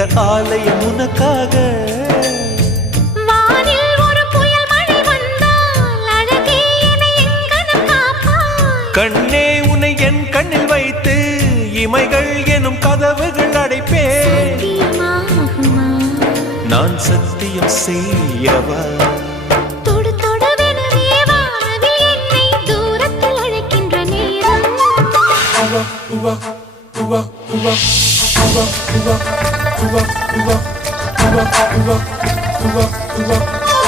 இந்த ஆலயம் உனக்காக. வானில் ஒரு புயல் மழை வந்தால் அழகே என்னை எங்கனம் காப்பாய். கண்ணே உன்னை என் கண்ணில் வைத்து இமைகள் எனும் கதவுகள் அடைப்பேன். சத்தியமாகுமா? நான் சத்தியம் செய்யவா? தொடு தொடுவெனவே வானவில் என்னை தூரத்தில் அழைக்கின்ற நேரம். Uva, uva, uva, uva, uva, uva, uva, uva, uva.